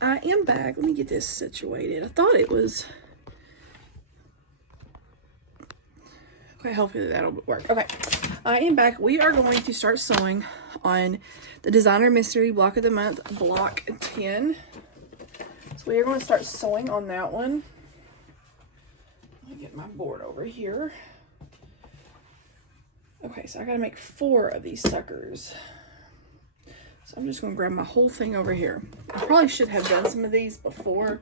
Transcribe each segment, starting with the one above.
I am back. Let me get this situated. I thought it was... Okay, hopefully that'll work. Okay, I am back. We are going to start sewing on the Designer Mystery Block of the Month, Block 10. So we are going to start sewing on that one. Let me get my board over here. Okay, so I gotta make 4 of these suckers. So I'm just gonna grab my whole thing over here. I probably should have done some of these before,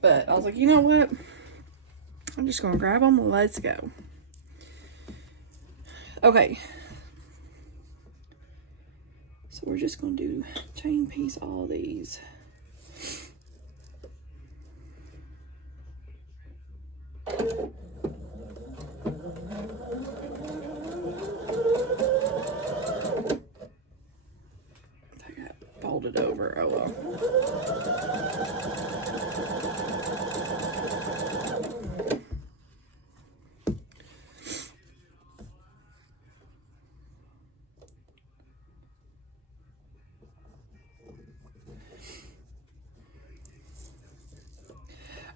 but I was like, you know what? I'm just gonna grab them. Let's go. Okay. So we're just gonna do chain piece all these. Folded over, oh well.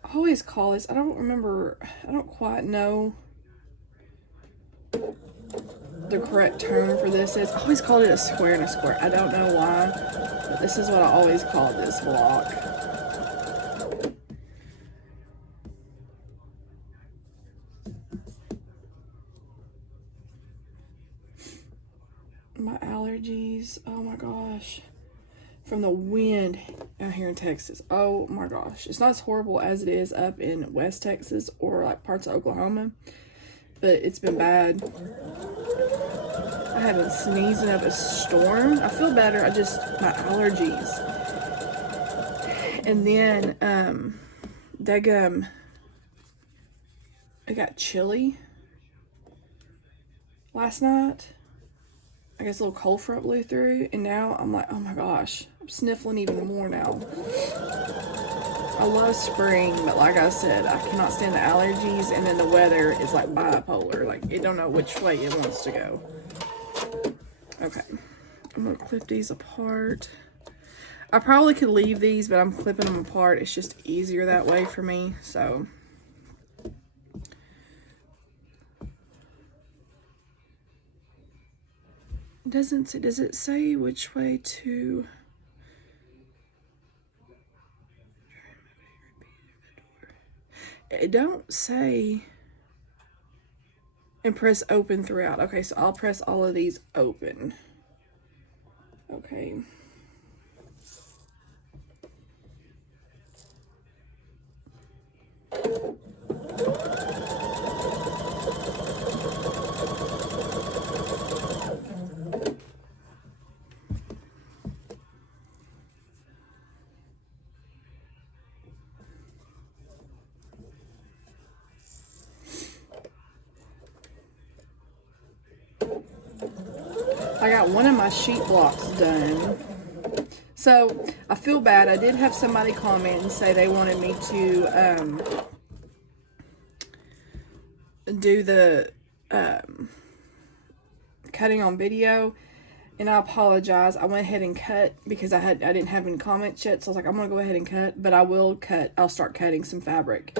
I always call this, I don't remember, I don't quite know the correct term for this is. I always called it a square and a square. I don't know why, but this is what I always called this block. My allergies, oh my gosh. From the wind out here in Texas. Oh my gosh. It's not as horrible as it is up in West Texas or like parts of Oklahoma, but it's been bad. I have been sneezing up a storm. I feel better. My allergies. And then, it got chilly last night. I guess a little cold front blew through, and now I'm like, oh my gosh, I'm sniffling even more now. I love spring, but like I said, I cannot stand the allergies, and then the weather is like bipolar. Like, it don't know which way it wants to go. Okay, I'm gonna clip these apart. I probably could leave these, but I'm clipping them apart. It's just easier that way for me, so. Does it say which way to? It don't say. And press open throughout. Okay, so I'll press all of these open. Okay. I got one of my sheet blocks done. So I feel bad. I did have somebody comment and say they wanted me to do the cutting on video, and I apologize. I went ahead and cut because I didn't have any comments yet, so I was like, I'm gonna go ahead and cut, but I will cut. I'll start cutting some fabric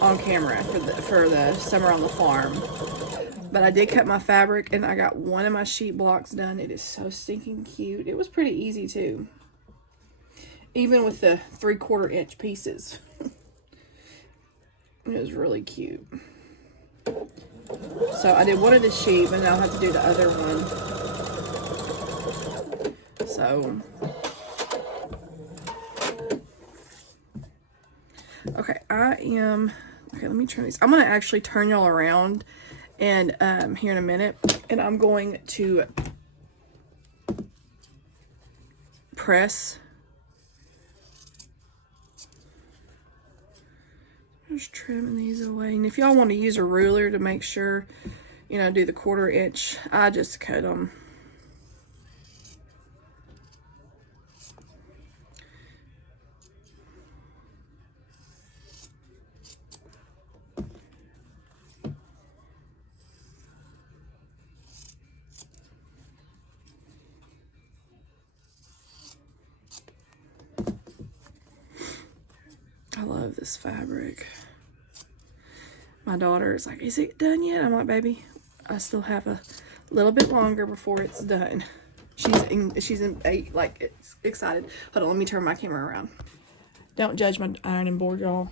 on camera for the summer on the farm. But I did cut my fabric, and I got one of my sheet blocks done. It is so stinking cute. It was pretty easy too, even with the 3/4 inch pieces. It was really cute. So I did one of the sheet, but now I'll have to do the other one. So, okay, okay, let me turn these. I'm going to actually turn y'all around and here in a minute, and I'm going to press. Just trimming these away. And if y'all want to use a ruler to make sure, you know, do the 1/4 inch, I just cut them. this fabric. My daughter is like, is it done yet? I'm like, baby, I still have a little bit longer before it's done. She's it's excited. Hold on, let me turn my camera around. Don't judge my ironing board, y'all.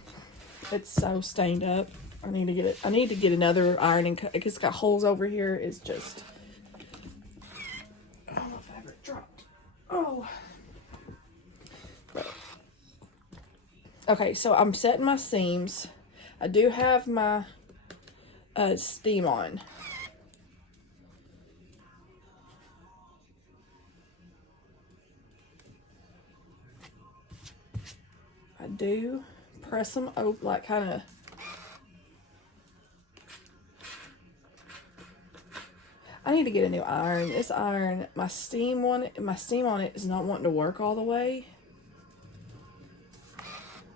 It's so stained up. I need to get it. I need to get another ironing. It's got holes over here. It's just. Oh, my fabric dropped. Oh. But, okay, so I'm setting my seams. I do have my steam on. I do press them open, like kind of. I need to get a new iron. This iron, my steam on it is not wanting to work all the way.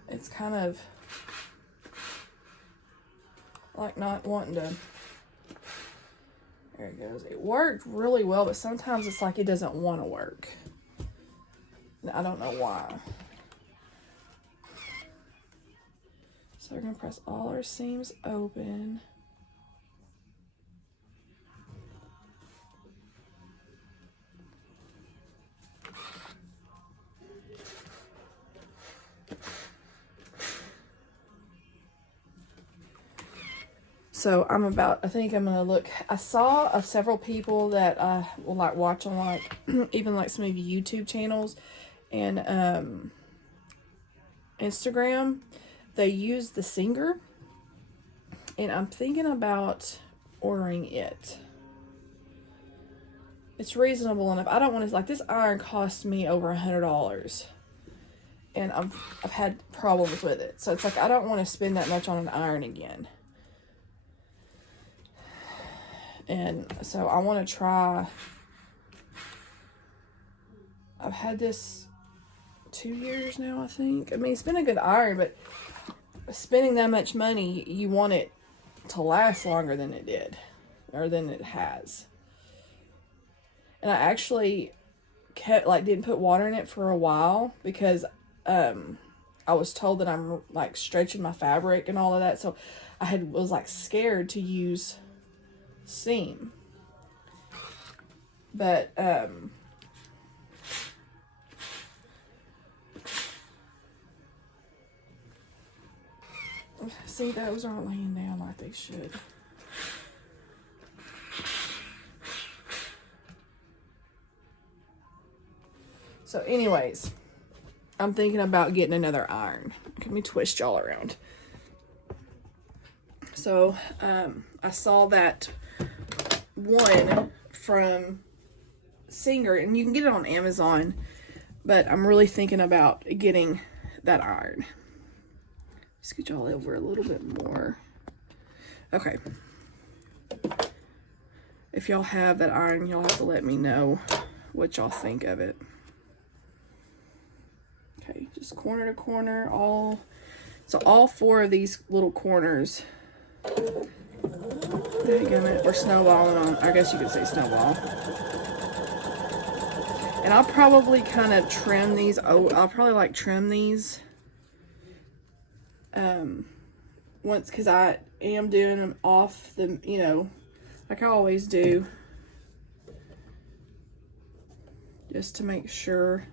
It's kind of like not wanting to. There it goes. It worked really well, but sometimes it's like it doesn't want to work. I don't know why. So we're going to press all our seams open. So I think I'm gonna look. I saw several people that I will like watch on like even like some of the YouTube channels and Instagram. They use the Singer, and I'm thinking about ordering it. It's reasonable enough. I don't want to like this iron cost me over $100, and I've had problems with it. So it's like I don't want to spend that much on an iron again. And so I want to try. I've had this 2 years now, I think. I mean, it's been a good iron, but spending that much money, you want it to last longer than it did, or than it has. And I actually didn't put water in it for a while because I was told that I'm like stretching my fabric and all of that. So I was like scared to use seam, but see, those aren't laying down like they should. So anyways, I'm thinking about getting another iron. Let me twist y'all around. So I saw that one from Singer, and you can get it on Amazon, but I'm really thinking about getting that iron. Just get y'all over a little bit more. Okay. If y'all have that iron, y'all have to let me know what y'all think of it. Okay, just corner to corner, so all four of these little corners. We're snowballing on, I guess you could say snowball. And I'll probably kind of trim these. I'll probably like trim these once, because I am doing them off the, like I always do, just to make sure.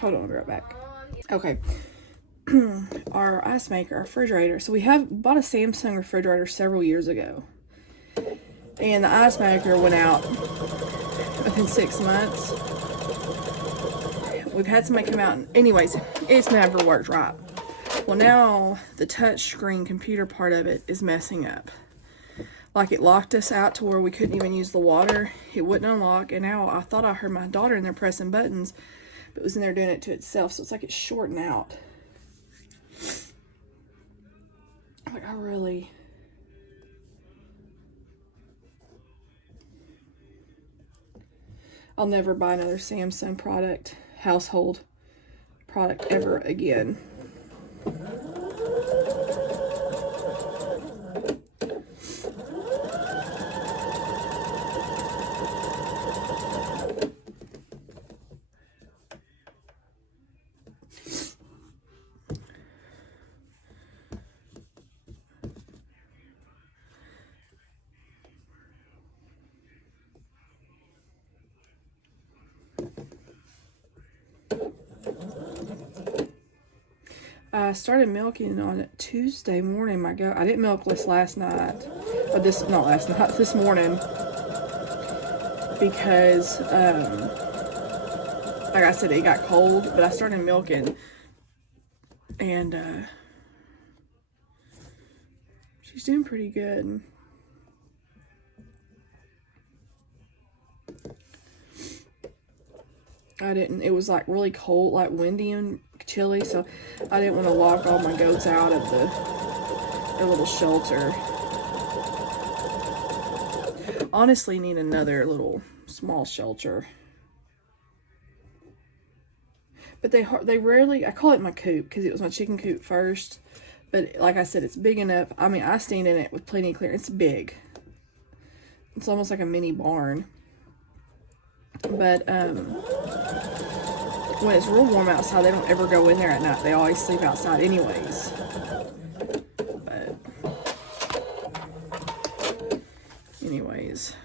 Hold on, I'll be right back. Okay. Our ice maker, our refrigerator. So we bought a Samsung refrigerator several years ago. And the ice maker went out within 6 months. We've had somebody come out, and anyways, it's never worked right. Well, now the touch screen computer part of it is messing up. Like, it locked us out to where we couldn't even use the water. It wouldn't unlock, and now I thought I heard my daughter in there pressing buttons, but it was in there doing it to itself, so it's like it's shorting out. Like, I'll never buy another Samsung household product ever again. I started milking on Tuesday morning. I didn't milk this last night. Or not last night, this morning. Because, like I said, it got cold, but I started milking. And, she's doing pretty good. It was like really cold, like windy and chilly, so I didn't want to lock all my goats out of their little shelter. Honestly, need another little small shelter. But they rarely, I call it my coop because it was my chicken coop first. But like I said, it's big enough. I mean, I stand in it with plenty of clearance. It's big. It's almost like a mini barn. But when it's real warm outside, they don't ever go in there at night. They always sleep outside anyways. But anyways.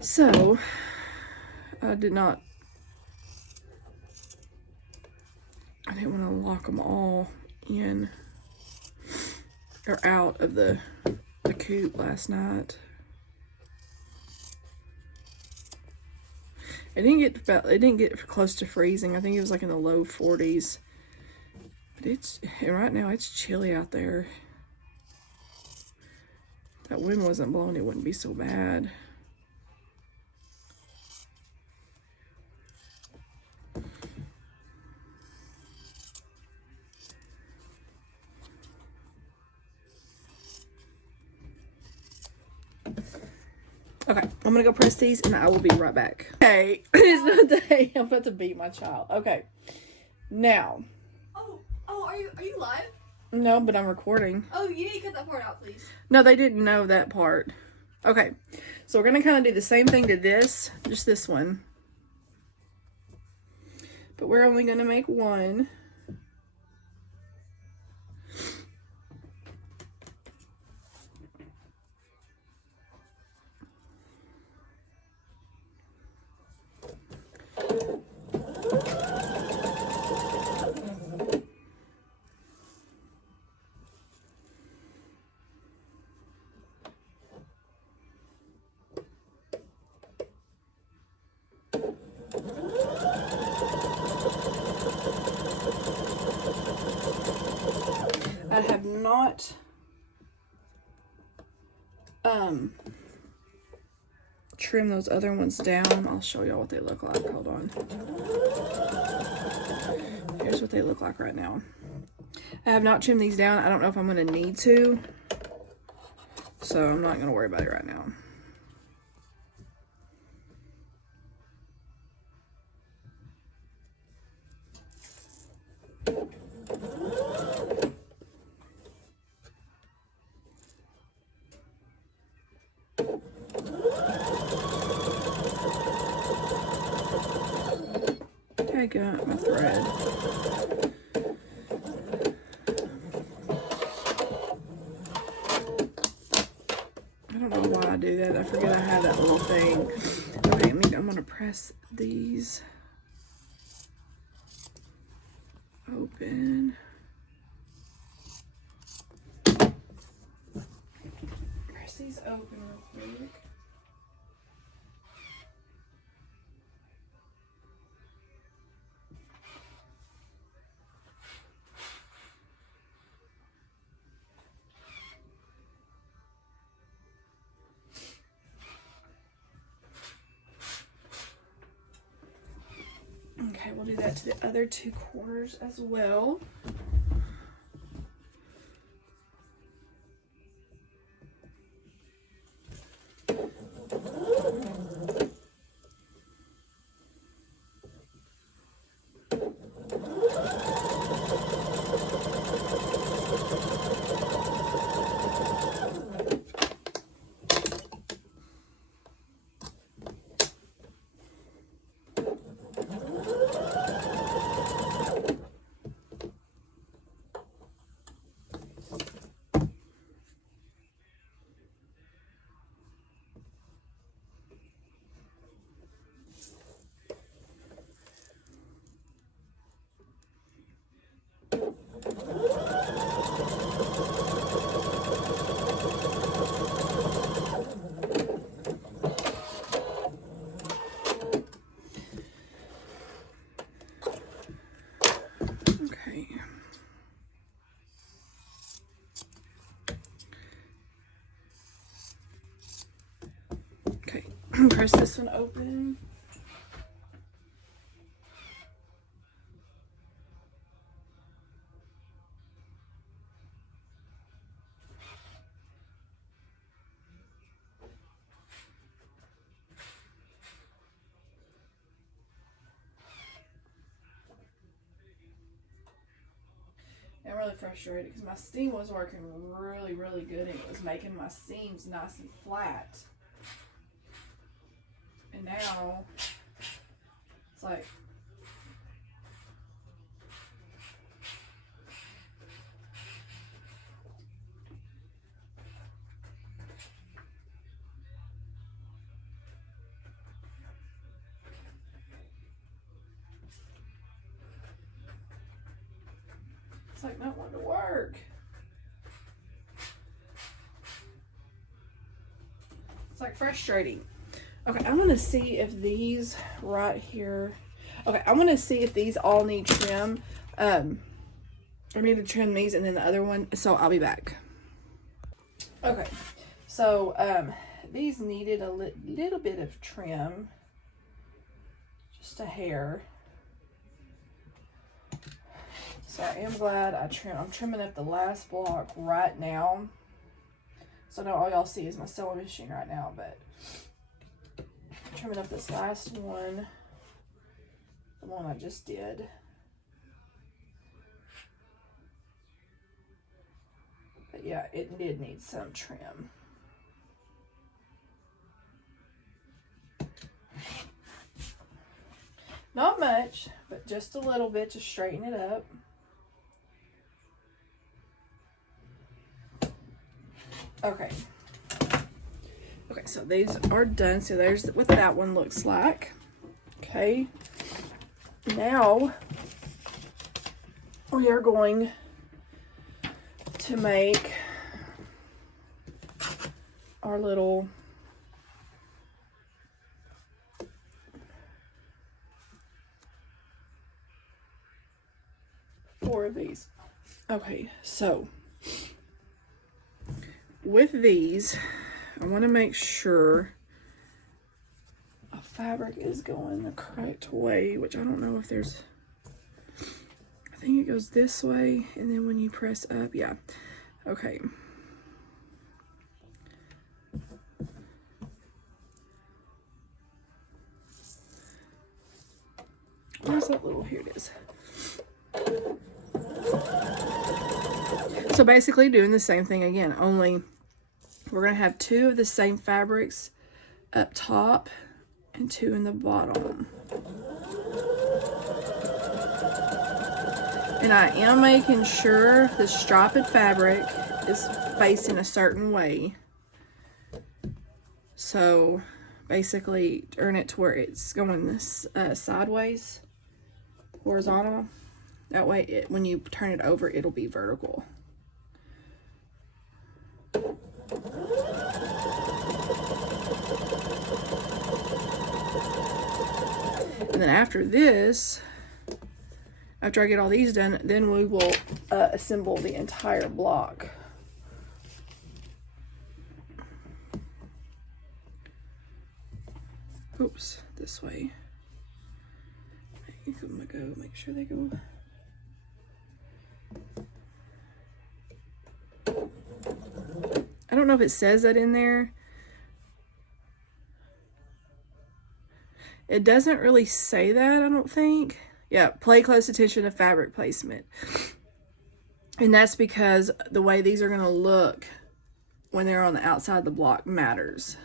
So, I didn't want to lock them all in or out of the coop last night. It didn't get close to freezing. I think it was like in the low 40s. But right now it's chilly out there. If that wind wasn't blowing, it wouldn't be so bad. Okay, I'm gonna go press these and I will be right back. Okay, it's not the day I'm about to beat my child. Okay, now. Oh, are you live? No, but I'm recording. Oh, you need to cut that part out, please. No, they didn't know that part. Okay, so we're gonna kind of do the same thing to this, just this one. But we're only gonna make one. I have not trimmed those other ones down. I'll show y'all what they look like. Hold on. Here's what they look like right now. I have not trimmed these down. I don't know if I'm going to need to. So I'm not going to worry about it right now. I got my thread. I don't know why I do that. I forget I have that little thing. Okay, I'm gonna press these open. Press these open real quick. do that to the other 2 corners as well. Okay, press this one open. I'm really frustrated because my steam was working really, really good and it was making my seams nice and flat. And now it's like not wanting to work. It's like frustrating. Okay, I want to see if these right here. Okay, I want to see if these all need trim. I need to trim these and then the other one. So I'll be back. Okay, so these needed a little bit of trim, just a hair. So I am glad I'm trimming up the last block right now. So now all y'all see is my sewing machine right now, but I'm trimming up this last one, the one I just did. But yeah, it did need some trim. Not much, but just a little bit to straighten it up. Okay. Okay, so these are done. So there's what that one looks like. Okay. Now we are going to make our little four of these. Okay, so with these, I want to make sure a fabric is going the correct way, which I don't know if there's, I think it goes this way, and then when you press up, yeah, okay. Where's that little, here it is. So basically doing the same thing again, only we're going to have two of the same fabrics up top and two in the bottom. And I am making sure the striped fabric is facing a certain way. So basically turn it to where it's going this sideways, horizontal. That way when you turn it over, it'll be vertical. And then after this, after I get all these done, then we will assemble the entire block. Oops, this way. I'm gonna go make sure they go. I don't know if it says that in there. It doesn't really say that, I don't think. Yeah, pay close attention to fabric placement. And that's because the way these are going to look when they're on the outside of the block matters.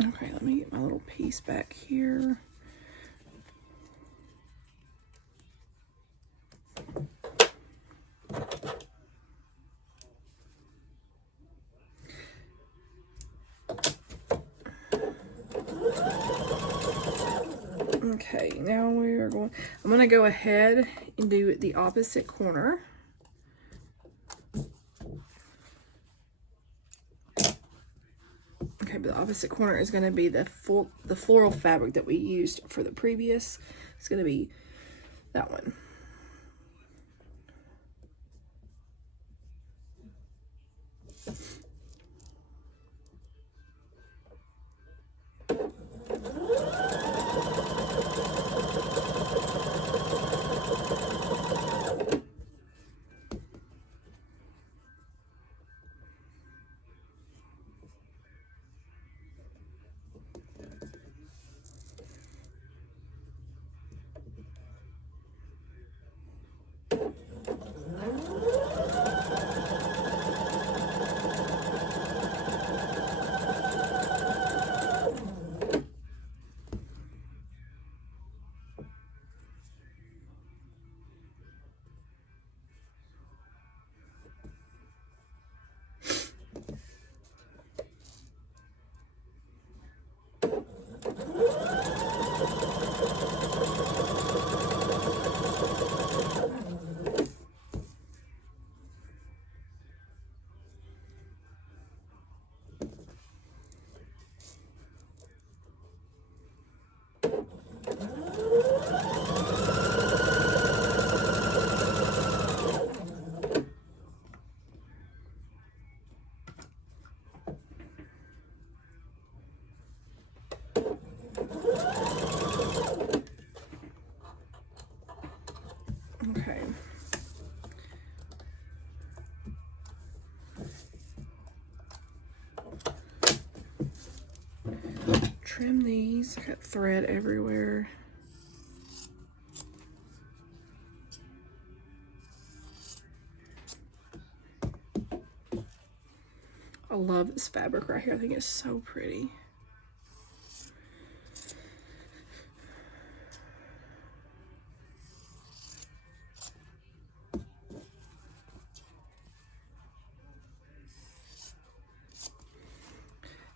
Okay, let me get my little piece back here. Okay, now we are going, I'm going to go ahead and do the opposite corner. Okay, but the opposite corner is going to be the floral fabric that we used for the previous. It's going to be that one. Okay. Trim these. I got thread everywhere. I love this fabric right here. I think it's so pretty.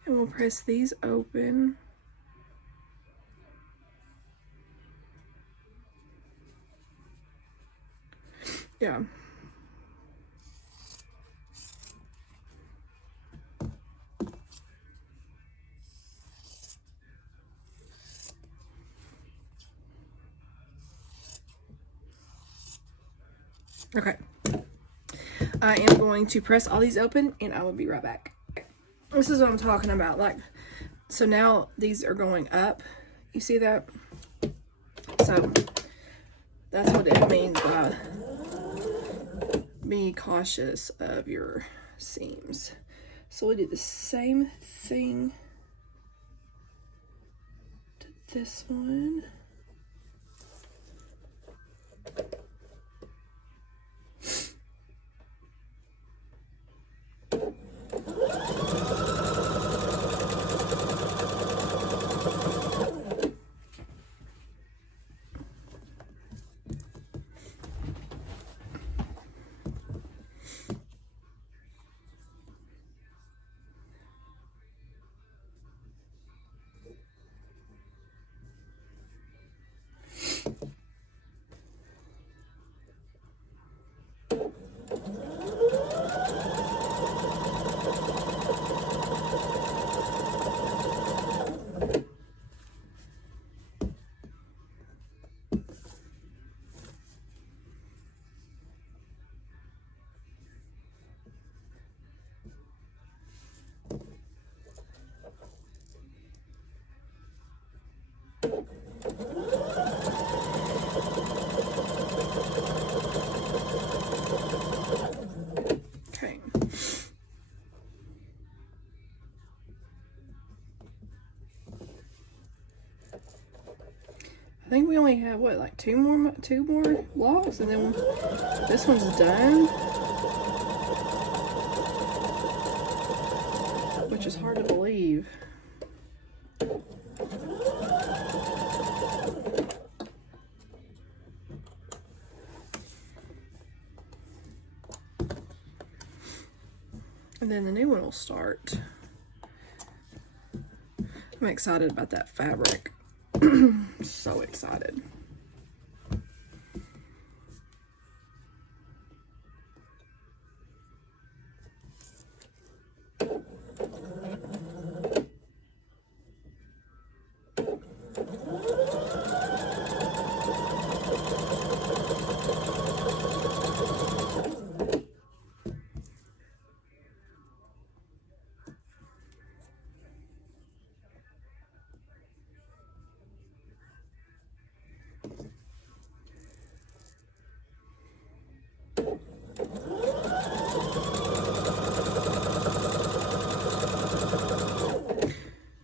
And we'll press these open. Yeah. Okay. I am going to press all these open and I will be right back. This is what I'm talking about. Like, so now these are going up. You see that? So that's what it means by be cautious of your seams. So we do the same thing to this one. only have what, like two more blocks, and then this one's done, which is hard to believe. And then the new one will start. I'm excited about that fabric. So excited.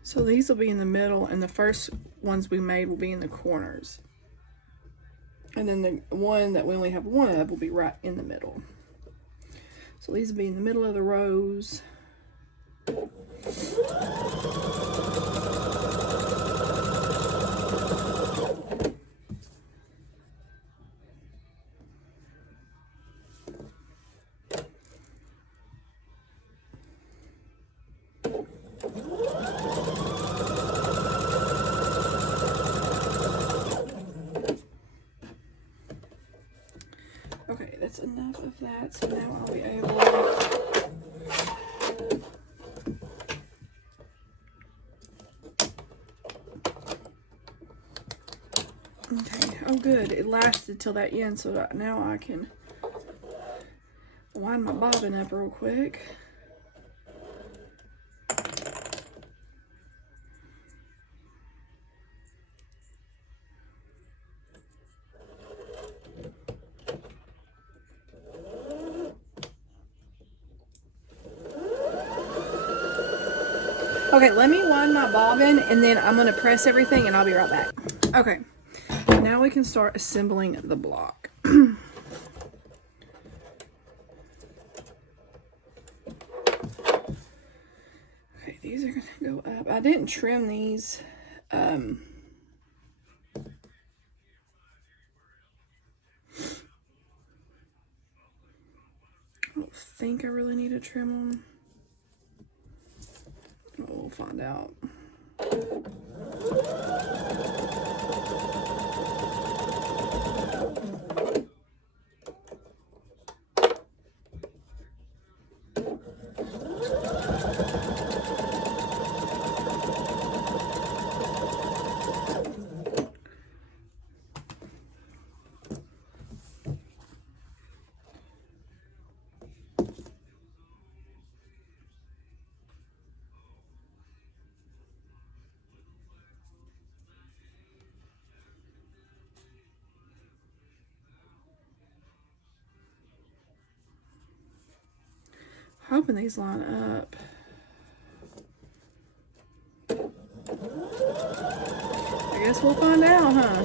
So these will be in the middle, and the first ones we made will be in the corners. And then the one that we only have one of will be right in the middle. So these will be in the middle of the rows. Okay, that's enough of that. So now I'll be able okay, oh good, it lasted till that end, so that now I can wind my bobbin up real quick. Okay, let me wind my bobbin, and then I'm gonna press everything, and I'll be right back. Okay, now we can start assembling the block. Okay, these are gonna go up. I didn't trim these. I don't think I really need to trim them. We'll find out. Hoping these line up. I guess we'll find out, huh?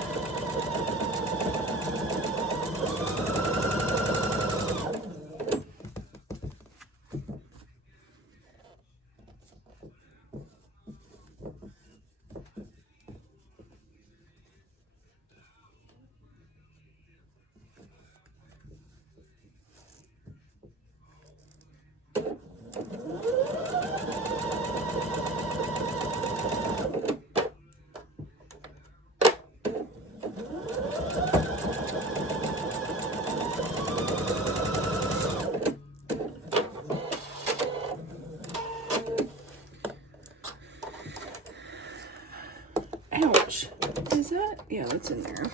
Ouch. Is that? Yeah, that's in there.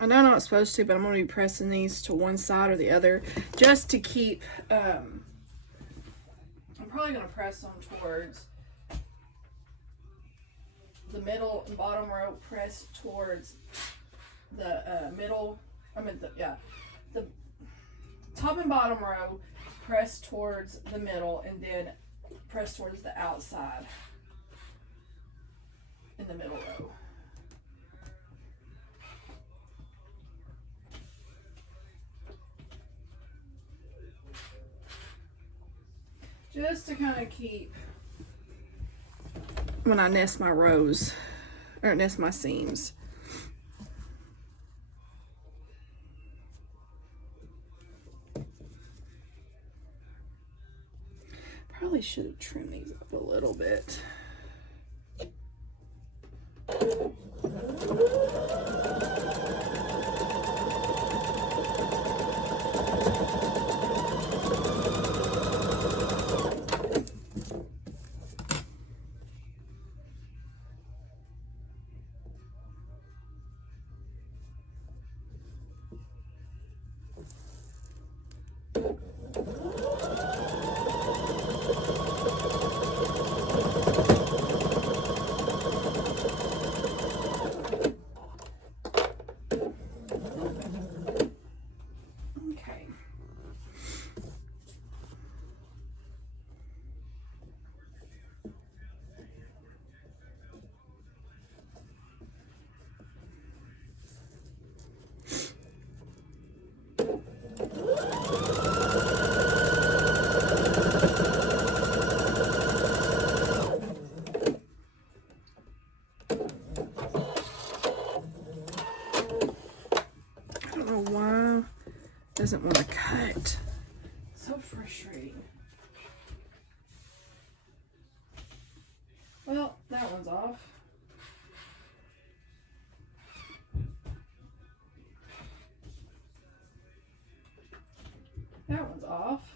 I know I'm not supposed to, but I'm going to be pressing these to one side or the other just to keep, I'm probably going to press them towards the middle and bottom row, press towards the middle, the top and bottom row, press towards the middle, and then press towards the outside in the middle row. Just to kind of keep, when I nest my rows, or nest my seams. Probably should have trimmed these up a little bit. Doesn't want to cut. So frustrating. Well, that one's off. That one's off.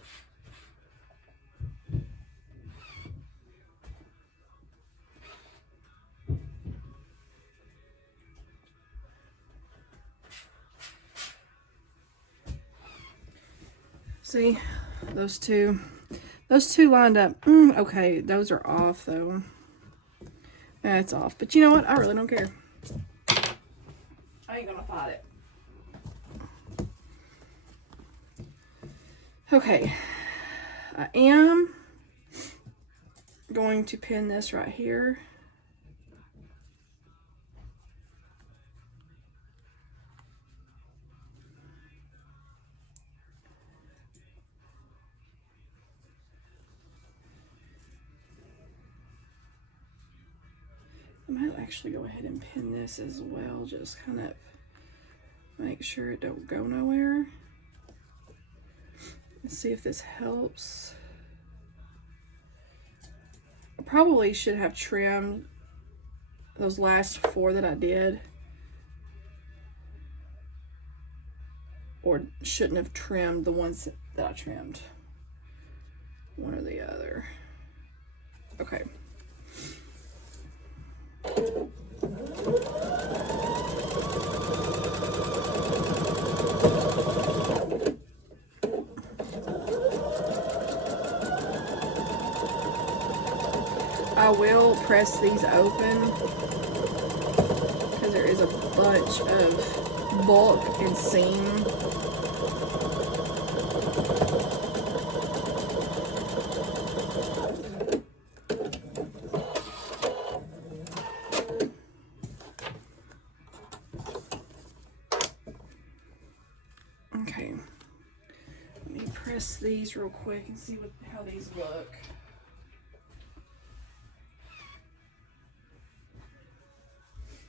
See, those two lined up. Okay, those are off though. It's off, but you know what? I really don't care. I ain't gonna fight it. Okay, I am going to pin this right here. I might actually go ahead and pin this as well, just kind of make sure it don't go nowhere. Let's see if this helps. I probably should have trimmed those last 4 that I did, or shouldn't have trimmed the ones that I trimmed. One or the other. Okay. I will press these open because there is a bunch of bulk and seam. Okay, let me press these real quick and see how these look.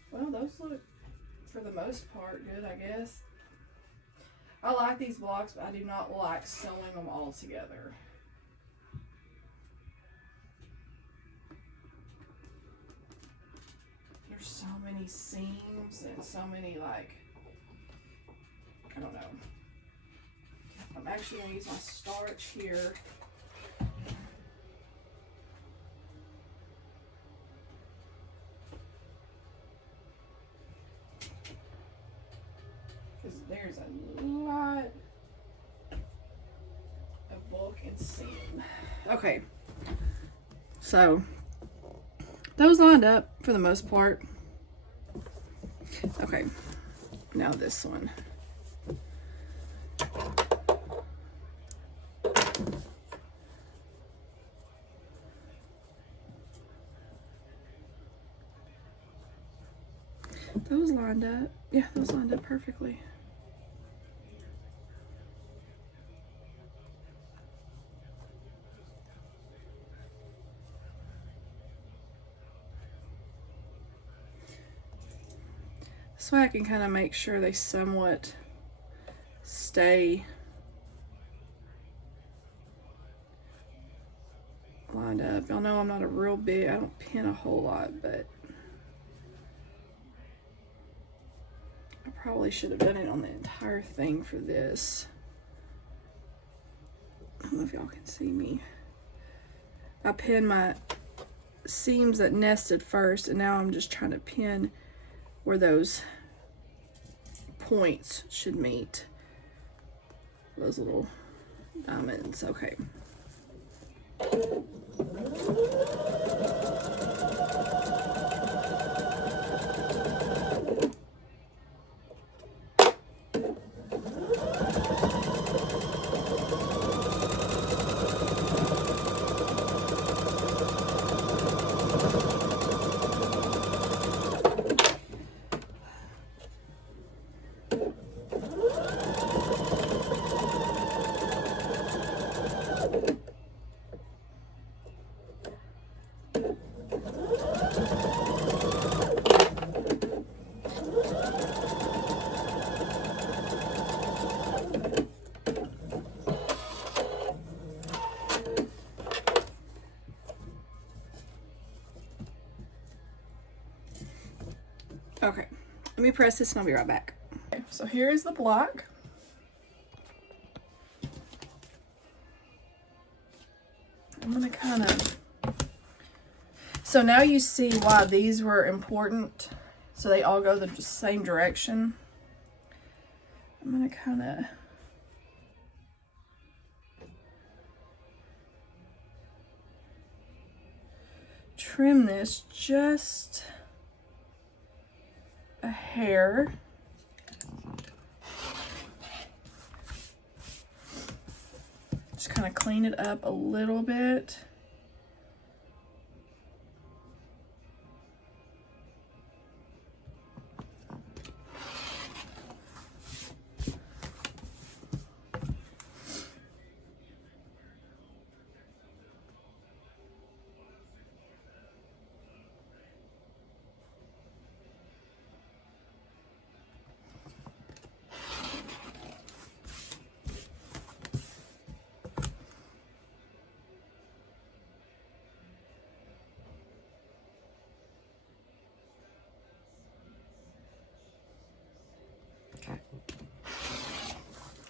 Well, those look, for the most part, good, I guess. I like these blocks, but I do not like sewing them all together. There's so many seams and so many, like, I don't know. I'm actually going to use my starch here. Because there's a lot of bulk and seam. Okay. So, those lined up for the most part. Okay. Now this one. Those lined up. Yeah, those lined up perfectly. This way I can kind of make sure they somewhat stay lined up. Y'all know I'm not a real big, I don't pin a whole lot, but I probably should have done it on the entire thing for this. I don't know if y'all can see me. I pinned my seams that nested first, and now I'm just trying to pin where those points should meet. Those little diamonds. Okay. Okay, let me press this and I'll be right back. Okay, so here is the block. I'm gonna kind of, so now you see why these were important. So they all go the same direction. I'm gonna kind of trim this just a hair. Just kind of clean it up a little bit.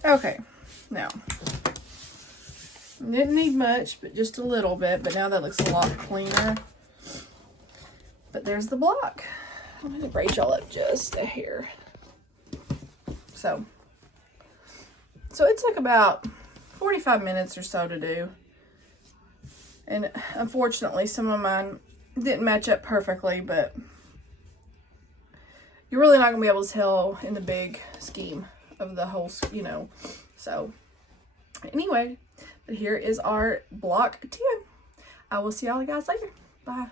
Okay, now, didn't need much, but just a little bit, but now that looks a lot cleaner. But there's the block. I'm gonna braid y'all up just a hair. So it took about 45 minutes or so to do. And unfortunately, some of mine didn't match up perfectly, but you're really not gonna be able to tell in the big scheme of the whole, you know. So anyway, but here is our block 10. I will see y'all guys later. Bye.